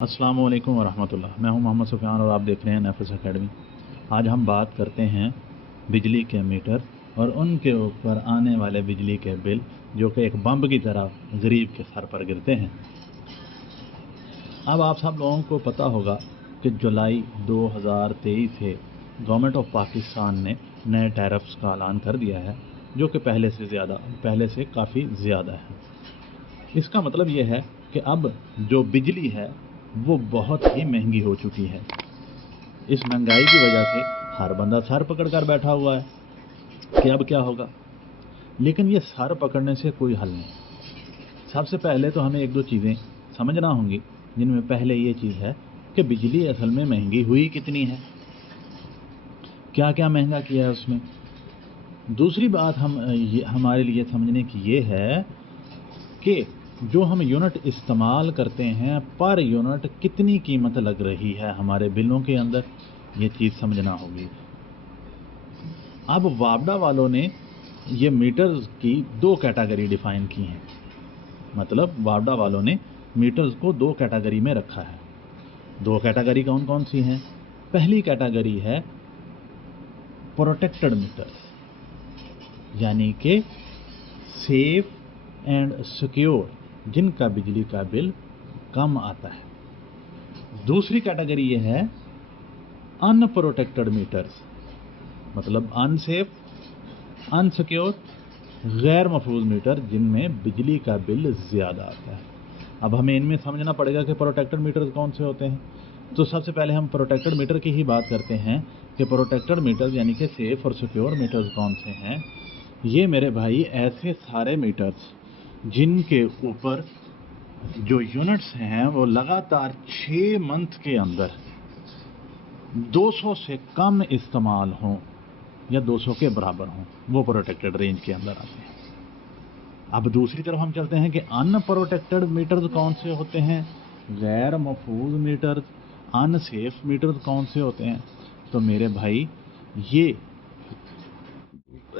अस्सलाम वालेकुम वरहमतुल्लाह। मैं हूं मोहम्मद सुफ़ियान और आप देख रहे हैं नेफिस एकेडमी। आज हम बात करते हैं बिजली के मीटर और उनके ऊपर आने वाले बिजली के बिल जो कि एक बम की तरह गरीब के सर पर गिरते हैं। अब आप सब लोगों को पता होगा कि जुलाई 2023 से गवर्नमेंट ऑफ पाकिस्तान ने नए टैरिफ्स का ऐलान कर दिया है जो कि पहले से काफ़ी ज़्यादा है। इसका मतलब ये है कि अब जो बिजली है वो बहुत ही महंगी हो चुकी है। इस महंगाई की वजह से हर बंदा सर पकड़ कर बैठा हुआ है कि अब क्या होगा। लेकिन ये सर पकड़ने से कोई हल नहीं। सबसे पहले तो हमें एक दो चीज़ें समझना होंगी, जिनमें पहले ये चीज़ है कि बिजली असल में महंगी हुई कितनी है, क्या क्या महंगा किया है उसमें। दूसरी बात हमारे लिए समझने की ये है कि जो हम यूनिट इस्तेमाल करते हैं पर यूनिट कितनी कीमत लग रही है हमारे बिलों के अंदर, ये चीज़ समझना होगी। अब वापडा वालों ने ये मीटर्स की दो कैटेगरी डिफ़ाइन की हैं। मतलब वापडा वालों ने मीटर्स को दो कैटेगरी में रखा है। दो कैटेगरी कौन कौन सी हैं? पहली कैटेगरी है प्रोटेक्टेड मीटर्स, यानी कि सेफ एंड सिक्योर, जिनका बिजली का बिल कम आता है। दूसरी कैटेगरी ये है अनप्रोटेक्टेड मीटर्स, मतलब अनसेफ, अनसिक्योर, गैर महफूज मीटर, जिनमें बिजली का बिल ज़्यादा आता है। अब हमें इनमें समझना पड़ेगा कि प्रोटेक्टेड मीटर्स कौन से होते हैं। तो सबसे पहले हम प्रोटेक्टेड मीटर की ही बात करते हैं कि प्रोटेक्टेड मीटर्स यानी कि सेफ और सिक्योर मीटर्स कौन से हैं। ये मेरे भाई ऐसे सारे मीटर्स जिनके ऊपर जो यूनिट्स हैं वो लगातार 6 मंथ के अंदर 200 से कम इस्तेमाल हों या 200 के बराबर हों, वो प्रोटेक्टेड रेंज के अंदर आते हैं। अब दूसरी तरफ हम चलते हैं कि अनप्रोटेक्टेड मीटर्स कौन से होते हैं, गैर महफूज मीटर्स, अनसेफ मीटर्स कौन से होते हैं। तो मेरे भाई ये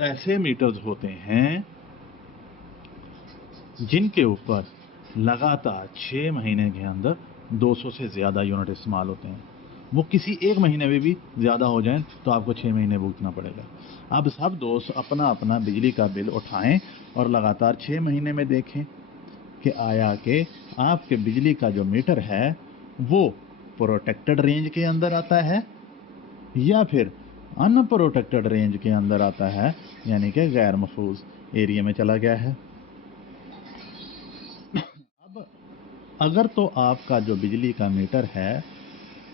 ऐसे मीटर्स होते हैं जिनके ऊपर लगातार 6 महीने के अंदर 200 से ज़्यादा यूनिट इस्तेमाल होते हैं। वो किसी एक महीने में भी ज़्यादा हो जाएं तो आपको 6 महीने भुगतना पड़ेगा। अब सब दोस्त अपना अपना बिजली का बिल उठाएं और लगातार 6 महीने में देखें कि आया कि आपके बिजली का जो मीटर है वो प्रोटेक्टेड रेंज के अंदर आता है या फिर अनप्रोटेक्टेड रेंज के अंदर आता है, यानी कि गैर महफूज एरिया में चला गया है। अब अगर तो आपका जो बिजली का मीटर है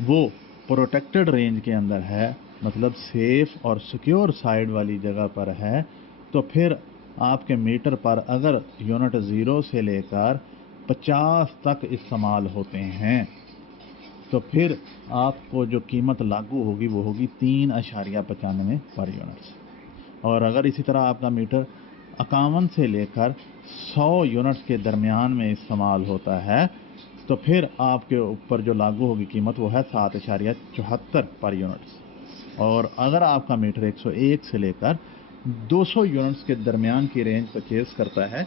वो प्रोटेक्टेड रेंज के अंदर है, मतलब सेफ और सिक्योर साइड वाली जगह पर है, तो फिर आपके मीटर पर अगर यूनिट 0 से लेकर 50 तक इस्तेमाल होते हैं तो फिर आपको जो कीमत लागू होगी वो होगी 3.95 पर यूनिट। और अगर इसी तरह आपका मीटर 51 से लेकर 100 यूनिट्स के दरमियान में इस्तेमाल होता है तो फिर आपके ऊपर जो लागू होगी कीमत वो है 7.74 पर यूनिट्स। और अगर आपका मीटर 101 से लेकर 200 यूनिट्स के दरमियान की रेंज परचेज करता है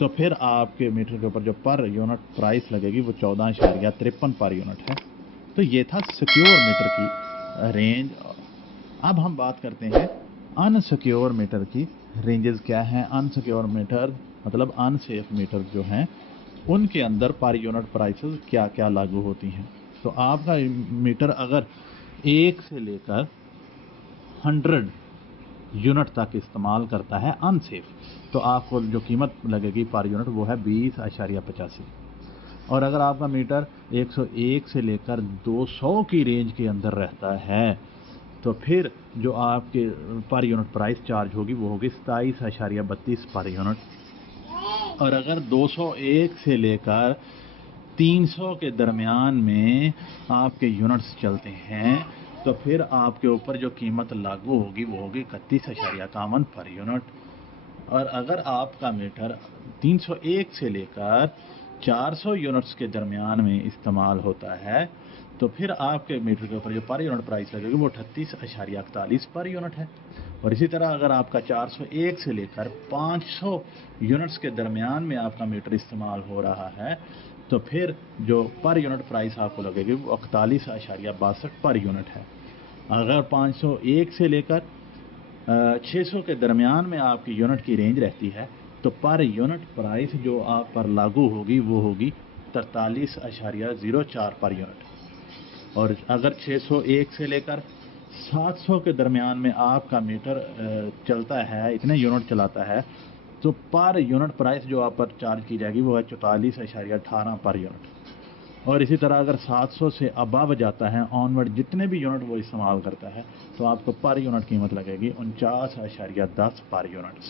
तो फिर आपके मीटर के ऊपर जो पर यूनिट प्राइस लगेगी वो 14.53 पर यूनिट है। तो ये था सिक्योर मीटर की रेंज। अब हम बात करते हैं अनसिक्योर मीटर की रेंजेस क्या हैं। अनसिक्योर मीटर मतलब अनसेफ मीटर जो हैं उनके अंदर पर यूनिट प्राइसेस क्या क्या लागू होती हैं। तो आपका मीटर अगर 1 से लेकर 100 यूनिट तक इस्तेमाल करता है अनसेफ, तो आपको जो कीमत लगेगी पर यूनिट वो है 20.85। और अगर आपका मीटर 101 से लेकर 200 की रेंज के अंदर रहता है तो फिर जो आपके पर यूनिट प्राइस चार्ज होगी वो होगी 27.32 पर यूनिट। और अगर 201 से लेकर 300 के दरमियान में आपके यूनिट्स चलते हैं तो फिर आपके ऊपर जो कीमत लागू होगी वो होगी 31.51 पर यूनिट। और अगर आपका मीटर 301 से लेकर 400 यूनिट्स के दरमियान में इस्तेमाल होता है तो फिर आपके मीटर के ऊपर जो पर यूनिट प्राइस लगेगी वो 38.41 पर यूनिट है। और इसी तरह अगर आपका 401 से लेकर 500 यूनिट्स के दरमियान में आपका मीटर इस्तेमाल हो रहा है तो फिर जो पर यूनिट प्राइस आपको लगेगी वो 41.62 पर यूनिट है। अगर 501 से लेकर 600 के दरमियान में आपकी यूनिट की रेंज रहती है तो पर यूनिट प्राइस जो आप पर लागू होगी वो होगी 43.04 पर यूनिट। और अगर 601 से लेकर 700 के दरमियान में आपका मीटर चलता है, इतने यूनिट चलाता है, तो पर यूनिट प्राइस जो आप पर चार्ज की जाएगी वो है 44.18 पर यूनिट। और इसी तरह अगर 700 से अबव जाता है ऑनवर्ड जितने भी यूनिट वो इस्तेमाल करता है तो आपको पर यूनिट कीमत लगेगी 49.10 पर यूनिट।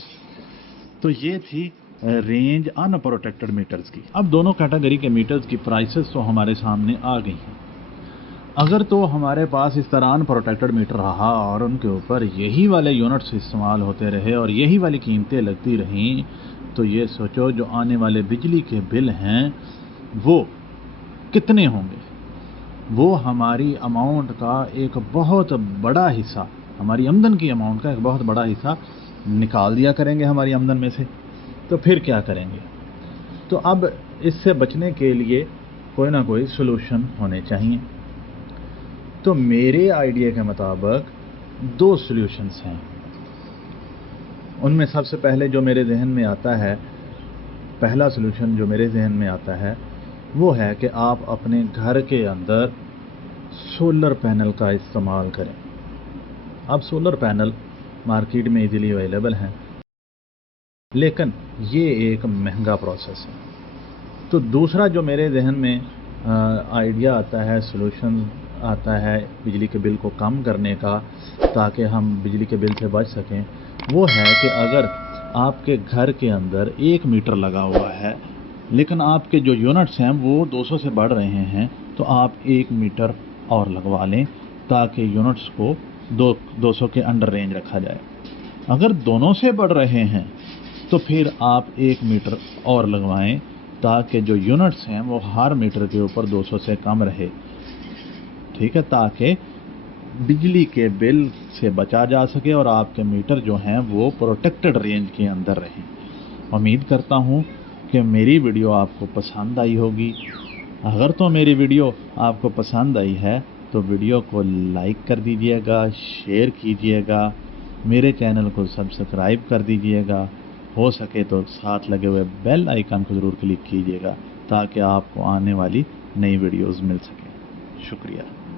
तो ये थी रेंज अनप्रोटेक्टेड मीटर्स की। अब दोनों कैटेगरी के मीटर्स की प्राइसेस तो हमारे सामने आ गई हैं। अगर तो हमारे पास इस तरह अनप्रोटेक्टेड मीटर रहा और उनके ऊपर यही वाले यूनिट्स इस्तेमाल होते रहे और यही वाली कीमतें लगती रहीं, तो ये सोचो जो आने वाले बिजली के बिल हैं वो कितने होंगे। वो हमारी अमाउंट का एक बहुत बड़ा हिस्सा, हमारी आमदन की अमाउंट का एक बहुत बड़ा हिस्सा निकाल दिया करेंगे हमारी आमदन में से। तो फिर क्या करेंगे? तो अब इससे बचने के लिए कोई ना कोई सलूशन होने चाहिए। तो मेरे आइडिया के मुताबिक 2 सॉल्यूशंस हैं। उनमें सबसे पहले जो मेरे जहन में आता है, पहला सॉल्यूशन जो मेरे जहन में आता है वो है कि आप अपने घर के अंदर सोलर पैनल का इस्तेमाल करें। अब सोलर पैनल मार्केट में इजीली अवेलेबल हैं, लेकिन ये एक महंगा प्रोसेस है। तो दूसरा जो मेरे जहन में आइडिया आता है, सॉल्यूशन आता है बिजली के बिल को कम करने का ताकि हम बिजली के बिल से बच सकें, वो है कि अगर आपके घर के अंदर 1 मीटर लगा हुआ है लेकिन आपके जो यूनिट्स हैं वो 200 से बढ़ रहे हैं, तो आप 1 मीटर और लगवा लें ताकि यूनिट्स को 200 के अंडर रेंज रखा जाए। अगर दोनों से बढ़ रहे हैं तो फिर आप 1 मीटर और लगवाएं ताकि जो यूनिट्स हैं वो हर मीटर के ऊपर 200 से कम रहे, ठीक है, ताकि बिजली के बिल से बचा जा सके और आपके मीटर जो हैं वो प्रोटेक्टेड रेंज के अंदर रहें। उम्मीद करता हूँ कि मेरी वीडियो आपको पसंद आई होगी। अगर तो मेरी वीडियो आपको पसंद आई है तो वीडियो को लाइक कर दीजिएगा, शेयर कीजिएगा, मेरे चैनल को सब्सक्राइब कर दीजिएगा, हो सके तो साथ लगे हुए बेल आइकन को ज़रूर क्लिक कीजिएगा ताकि आपको आने वाली नई वीडियोज़ मिल सके। शुक्रिया।